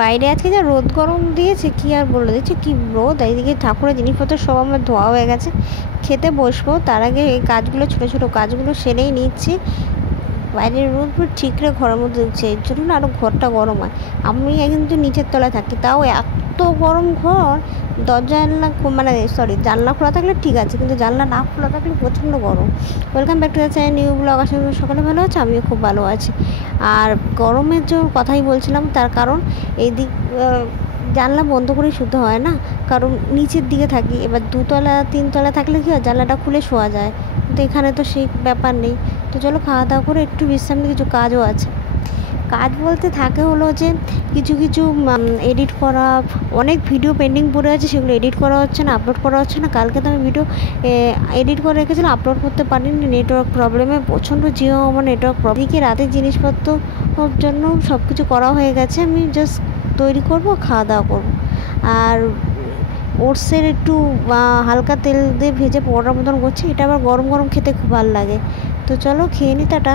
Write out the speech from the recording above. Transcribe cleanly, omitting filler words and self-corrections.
বাইরে আজকে যা রোদ গরম দিয়েছে কি আর বলে দিচ্ছে, কি রোদ। এইদিকে ঠাকুরের জিনিসপত্র সব আমার ধোয়া হয়ে গেছে। খেতে বসবো তার আগে এই কাজগুলো, ছোটো ছোটো কাজগুলো সেরেই নিচ্ছি। বাইরের রোদ পুরো ঠিকরে ঘরের মধ্যে ঢুকছে, এর জন্য না আরও ঘরটা গরম হয়। আমি কিন্তু নিচের তলায় থাকি, তাও এত গরম ঘর। দরজা জানলা মানে সরি জানলা খোলা থাকলে ঠিক আছে, কিন্তু জানলা না খোলা থাকলে প্রচণ্ড গরম। Welcome back to the channel new blog. আসলে সকালে ভালো আছে, আমিও খুব ভালো আছি। আর গরমের যে কথাই বলছিলাম, তার কারণ এইদিক জানলা বন্ধ করে শুতে হয় না, কারণ নিচের দিকে থাকি। এবার দুতলা তিনতলা থাকলে কি হয়, জানলাটা খুলে শোয়া যায়, কিন্তু এখানে তো সেই ব্যাপার নেই। তো চলো খাওয়া দাওয়া করে একটু বিশ্রাম নিয়ে, কিছু কাজও আছে। কাজ বলতে থাকে হলো যে কিছু কিছু এডিট করা, অনেক ভিডিও পেন্ডিং পড়ে আছে, সেগুলো এডিট করা হচ্ছে না, আপলোড করা হচ্ছে না। কালকে তো আমি ভিডিও এডিট করে রেখেছিলাম, আপলোড করতে পারিনি নেটওয়ার্ক প্রবলেমে। প্রচণ্ড জিও আমার নেটওয়ার্ক প্রবলেম। এদিকে রাতের জিনিসপত্র জন্য সব কিছু করা হয়ে গেছে, আমি জাস্ট তৈরি করব, খাওয়া দাওয়া করবো। আর ওটসের একটু হালকা তেল দিয়ে ভেজে পরোটার মতন করছি, এটা আবার গরম গরম খেতে খুব ভালো লাগে। তো চলো খেয়ে নি, টাটা।